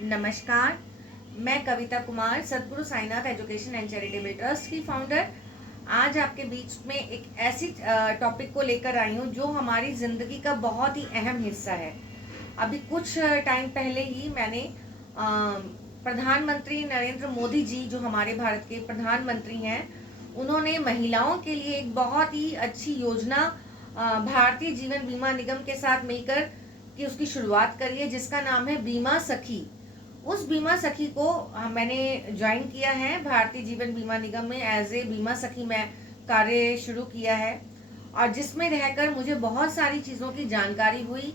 नमस्कार। मैं Kavita Kumar, Sadguru Sainath education and charitable trust की फाउंडर, आज आपके बीच में एक ऐसी टॉपिक को लेकर आई हूँ जो हमारी ज़िंदगी का बहुत ही अहम हिस्सा है। अभी कुछ टाइम पहले ही मैंने प्रधानमंत्री नरेंद्र मोदी जी, जो हमारे भारत के प्रधानमंत्री हैं, उन्होंने महिलाओं के लिए एक बहुत ही अच्छी योजना भारतीय जीवन बीमा निगम के साथ मिलकर कि उसकी शुरुआत करी है, जिसका नाम है बीमा सखी। उस बीमा सखी को मैंने ज्वाइन किया है। भारतीय जीवन बीमा निगम में एज ए बीमा सखी मैं कार्य शुरू किया है, और जिसमें रहकर मुझे बहुत सारी चीज़ों की जानकारी हुई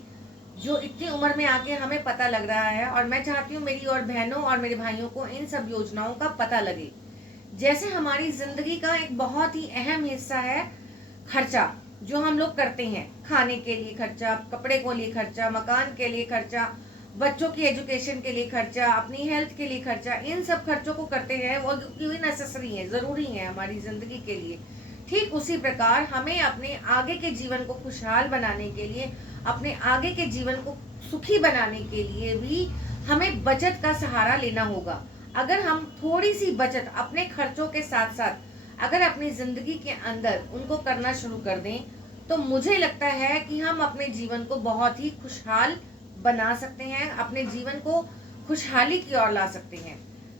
जो इतनी उम्र में आके हमें पता लग रहा है। और मैं चाहती हूँ मेरी और बहनों और मेरे भाइयों को इन सब योजनाओं का पता लगे। जैसे हमारी ज़िंदगी का एक बहुत ही अहम हिस्सा है खर्चा, जो हम लोग करते हैं, खाने के लिए खर्चा, कपड़े के लिए खर्चा, मकान के लिए खर्चा, बच्चों की एजुकेशन के लिए खर्चा, अपनी हेल्थ के लिए खर्चा, इन सब खर्चों को करते हैं वो क्योंकि नेसेसरी है, ज़रूरी है हमारी ज़िंदगी के लिए। ठीक उसी प्रकार हमें अपने आगे के जीवन को खुशहाल बनाने के लिए, अपने आगे के जीवन को सुखी बनाने के लिए भी हमें बचत का सहारा लेना होगा। अगर हम थोड़ी सी बचत अपने खर्चों के साथ साथ अगर अपनी ज़िंदगी के अंदर उनको करना शुरू कर दें, तो मुझे लगता है कि हम अपने जीवन को बहुत ही खुशहाल बना सकते हैं, अपने जीवन को खुशहाली की ओर ला सकते हैं।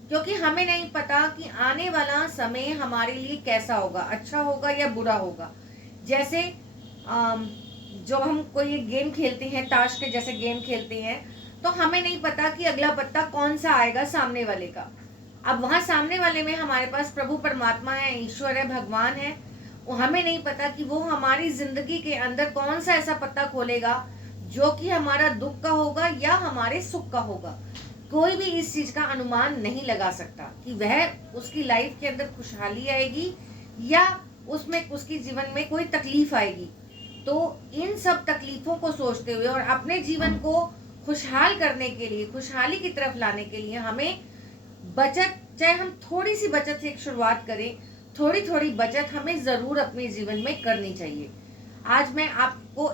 क्योंकि हमें नहीं पता कि आने वाला समय हमारे लिए कैसा होगा, अच्छा होगा या बुरा होगा। जैसे जब हम कोई गेम खेलते हैं, ताश के जैसे गेम खेलते हैं, तो हमें नहीं पता कि अगला पत्ता कौन सा आएगा सामने वाले का। अब वहाँ सामने वाले में हमारे पास प्रभु परमात्मा है, ईश्वर है, भगवान है। वो हमें नहीं पता कि वो हमारी जिंदगी के अंदर कौन सा ऐसा पत्ता खोलेगा जो कि हमारा दुख का होगा या हमारे सुख का होगा। कोई भी इस चीज का अनुमान नहीं लगा सकता कि वह उसकी लाइफ के अंदर खुशहाली आएगी या उसमें उसकी जीवन में कोई तकलीफ आएगी। तो इन सब तकलीफों को सोचते हुए और अपने जीवन को खुशहाल करने के लिए, खुशहाली की तरफ लाने के लिए हमें बचत, चाहे हम थोड़ी सी बचत से एक शुरुआत करें, थोड़ी थोड़ी बचत हमें ज़रूर अपने जीवन में करनी चाहिए। आज मैं आपको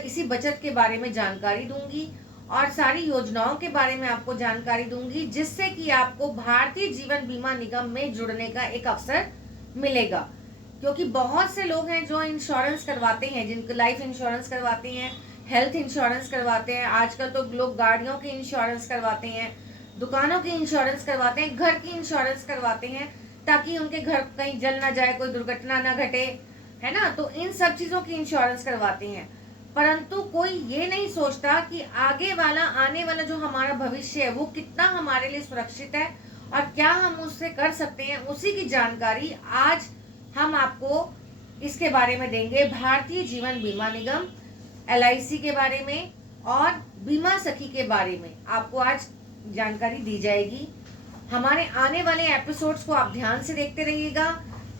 इसी बचत के बारे में जानकारी दूंगी और सारी योजनाओं के बारे में आपको जानकारी दूंगी, जिससे कि आपको भारतीय जीवन बीमा निगम में जुड़ने का एक अवसर मिलेगा। क्योंकि बहुत से लोग हैं जो इंश्योरेंस करवाते हैं, जिनको लाइफ इंश्योरेंस करवाते हैं, हेल्थ इंश्योरेंस करवाते हैं, आजकल तो लोग गाड़ियों की इंश्योरेंस करवाते हैं, दुकानों की इंश्योरेंस करवाते हैं, घर की इंश्योरेंस करवाते हैं, ताकि उनके घर कहीं जल ना जाए, कोई दुर्घटना ना घटे, है ना। तो इन सब चीज़ों की इंश्योरेंस करवाते हैं, परंतु कोई ये नहीं सोचता कि आगे वाला, आने वाला जो हमारा भविष्य है वो कितना हमारे लिए सुरक्षित है और क्या हम उससे कर सकते हैं। उसी की जानकारी आज हम आपको इसके बारे में देंगे। भारतीय जीवन बीमा निगम, LIC के बारे में और बीमा सखी के बारे में आपको आज जानकारी दी जाएगी। हमारे आने वाले एपिसोड्स को आप ध्यान से देखते रहिएगा,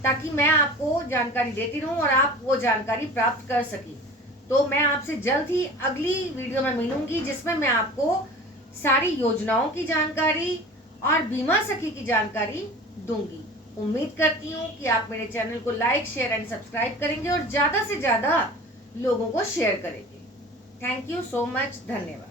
ताकि मैं आपको जानकारी देती रहूं और आप वो जानकारी प्राप्त कर सकें। तो मैं आपसे जल्द ही अगली वीडियो में मिलूंगी, जिसमें मैं आपको सारी योजनाओं की जानकारी और बीमा सखी की जानकारी दूंगी। उम्मीद करती हूँ कि आप मेरे चैनल को लाइक, शेयर एंड सब्सक्राइब करेंगे और ज़्यादा से ज़्यादा लोगों को शेयर करेंगे। Thank you so much. धन्यवाद।